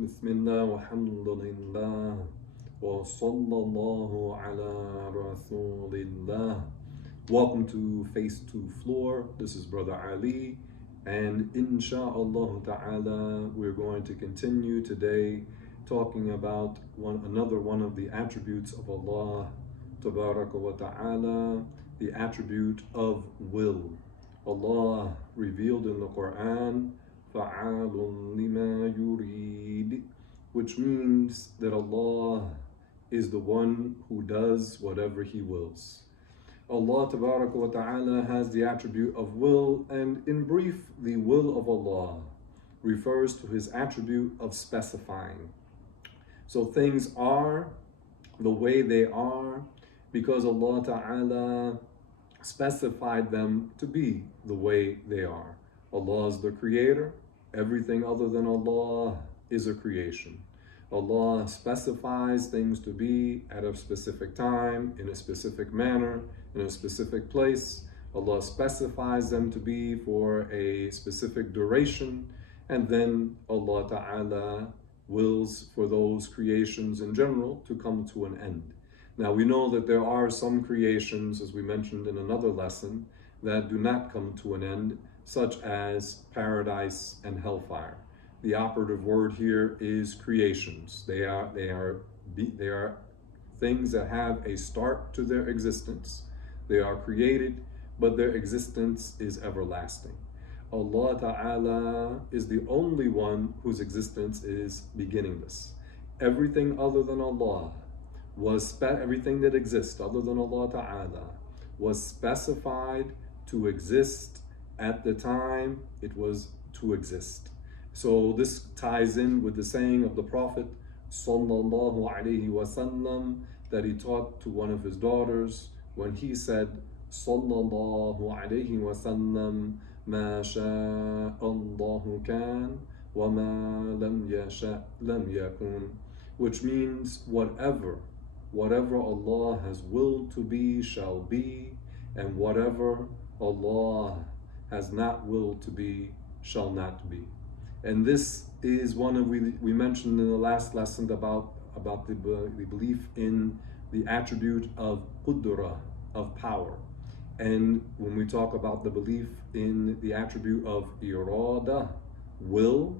Bismillah walhamdulillah wa sallallahu ala rasulillah. Welcome to Face to Floor. This is Brother Ali, and insha'Allah ta'ala, we're going to continue today talking about another one of the attributes of Allah tabaraka wa ta'ala, the attribute of will. Allah revealed in the Quran, فَعَالٌ لِمَا يُرِيدُ, which means that Allah is the one who does whatever He wills. Allah tabaraka wa ta'ala has the attribute of will, and in brief, the will of Allah refers to His attribute of specifying. So things are the way they are because Allah ta'ala specified them to be the way they are. Allah is the creator. Everything other than Allah is a creation. Allah specifies things to be at a specific time, in a specific manner, in a specific place. Allah specifies them to be for a specific duration, and then Allah Ta'ala wills for those creations in general to come to an end. Now we know that there are some creations, as we mentioned in another lesson, that do not come to an end, such as paradise and hellfire. The operative word here is creations. They are things that have a start to their existence. They are created, but their existence is everlasting. Allah Ta'ala is the only one whose existence is beginningless. Everything other than Allah everything that exists other than Allah Ta'ala was specified to exist at the time it was to exist. So this ties in with the saying of the Prophet Sallallahu Alaihi Wasallam that he taught to one of his daughters when he said, Sallallahu Alaihi Wasallam, Ma sha'Allahu kan, wa ma lam yasha' lam yakun, which means whatever Allah has willed to be shall be, and whatever Allah has not willed to be shall not be. And this is one of we mentioned in the last lesson about the belief in the attribute of qudra, of power. And when we talk about the belief in the attribute of Iraadah, will,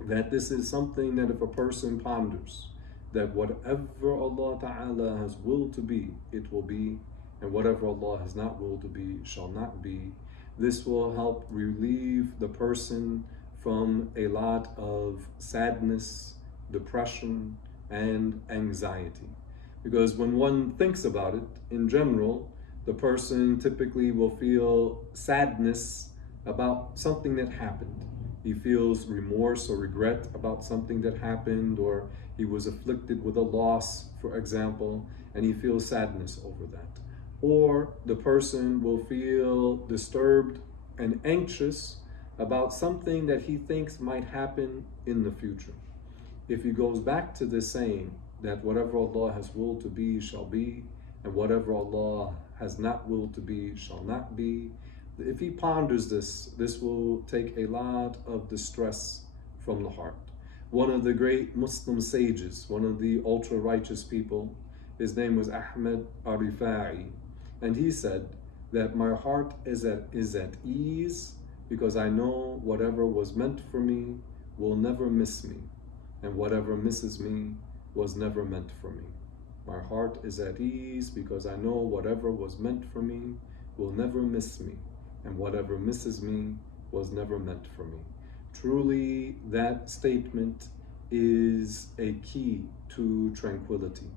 that this is something that if a person ponders, that whatever Allah Ta'ala has willed to be, it will be, and whatever Allah has not willed to be, shall not be. This will help relieve the person from a lot of sadness, depression, and anxiety. Because when one thinks about it, in general, the person typically will feel sadness about something that happened. He feels remorse or regret about something that happened, or he was afflicted with a loss, for example, and he feels sadness over that. Or the person will feel disturbed and anxious about something that he thinks might happen in the future. If he goes back to this saying that whatever Allah has willed to be shall be, and whatever Allah has not willed to be shall not be, if he ponders this will take a lot of distress from the heart. One of the great Muslim sages, one of the ultra-righteous people, his name was Ahmed Arifai, and he said that my heart is at ease because I know whatever was meant for me will never miss me, and whatever misses me was never meant for me. My heart is at ease because I know whatever was meant for me will never miss me, and whatever misses me was never meant for me. Truly, that statement is a key to tranquility.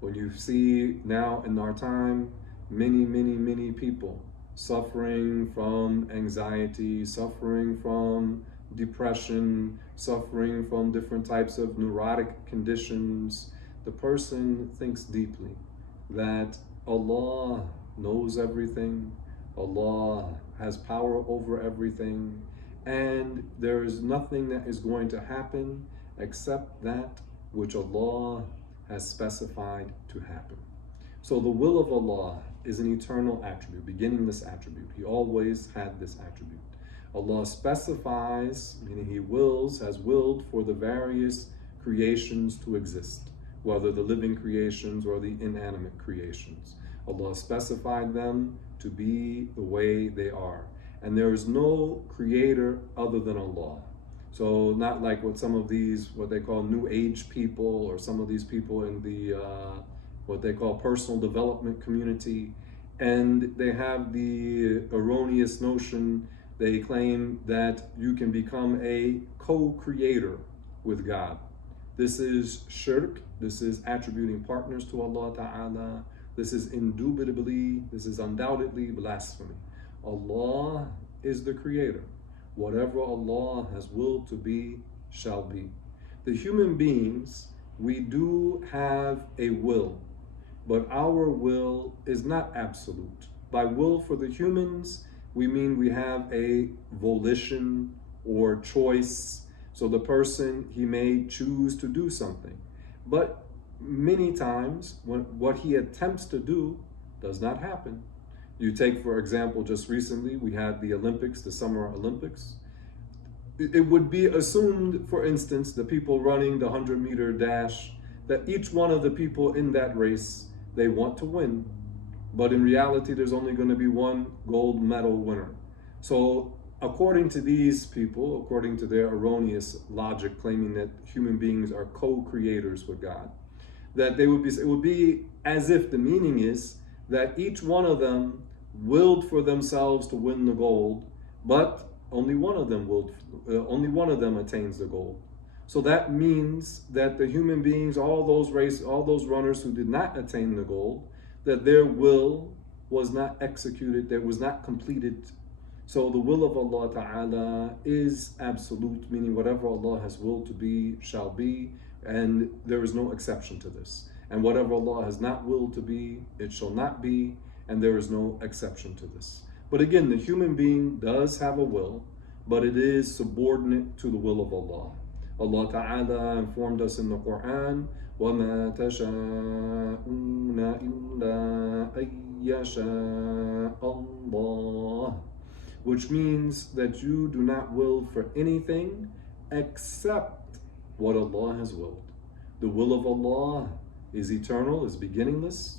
When you see now in our time, many people suffering from anxiety, suffering from depression, suffering from different types of neurotic conditions, the person thinks deeply that Allah knows everything, Allah has power over everything, and there is nothing that is going to happen except that which Allah has specified to happen. So the will of Allah is an eternal attribute, beginningless attribute. He always had this attribute. Allah specifies, meaning He wills, has willed for the various creations to exist, whether the living creations or the inanimate creations. Allah specified them to be the way they are. And there is no creator other than Allah. So not like what some of these, what they call New Age people, or some of these people in the, what they call personal development community, and they have the erroneous notion, they claim that you can become a co-creator with God. This is shirk, this is attributing partners to Allah Ta'ala, this is indubitably, this is undoubtedly blasphemy. Allah is the creator. Whatever Allah has willed to be, shall be. The human beings, we do have a will, but our will is not absolute. By will for the humans, we mean we have a volition or choice. So the person, he may choose to do something. But many times, when what he attempts to do does not happen. You take, for example, just recently, we had the Olympics, the Summer Olympics. It would be assumed, for instance, the people running the 100-meter dash, that each one of the people in that race, they want to win. But in reality, there's only going to be one gold medal winner. So according to these people, according to their erroneous logic, claiming that human beings are co-creators with God, that it would be as if the meaning is that each one of them willed for themselves to win the gold, but only one of them attains the gold. So that means that the human beings, all those runners who did not attain the gold, that their will was not executed, that was not completed. So the will of Allah Ta'ala is absolute, meaning whatever Allah has willed to be, shall be, and there is no exception to this. And whatever Allah has not willed to be, it shall not be, and there is no exception to this. But again, the human being does have a will, but it is subordinate to the will of Allah. Allah Ta'ala informed us in the Quran, وَمَا تَشَاءُونَ إِلَّا أَن يَشَاءَ اللَّهُ, which means that you do not will for anything except what Allah has willed. The will of Allah is eternal, is beginningless,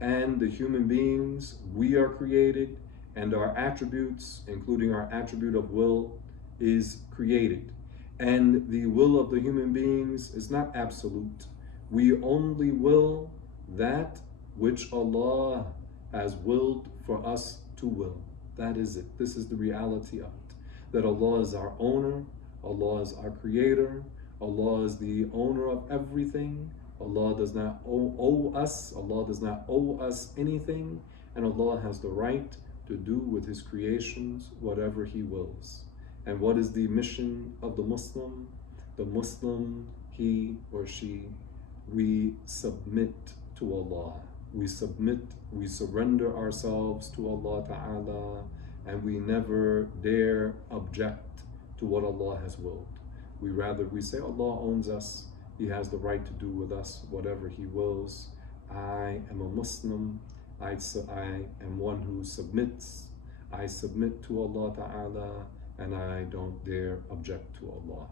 and the human beings, we are created, and our attributes, including our attribute of will, is created. And the will of the human beings is not absolute. We only will that which Allah has willed for us to will. That is it. This is the reality of it. That Allah is our owner, Allah is our creator, Allah is the owner of everything. Allah does not owe us, Allah does not owe us anything, and Allah has the right to do with His creations whatever He wills. And what is the mission of the Muslim? The Muslim, he or she, we submit to Allah. We submit, we surrender ourselves to Allah Ta'ala, and we never dare object to what Allah has willed. We say Allah owns us, He has the right to do with us whatever He wills. I am a Muslim, I am one who submits. I submit to Allah Ta'ala, and I don't dare object to Allah.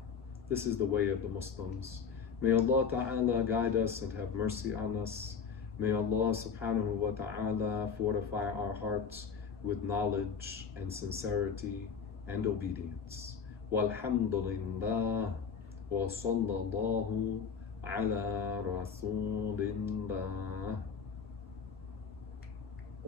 This is the way of the Muslims. May Allah Ta'ala guide us and have mercy on us. May Allah Subhanahu wa Ta'ala fortify our hearts with knowledge and sincerity and obedience. Walhamdulillah wa sallallahu ala rasulillah.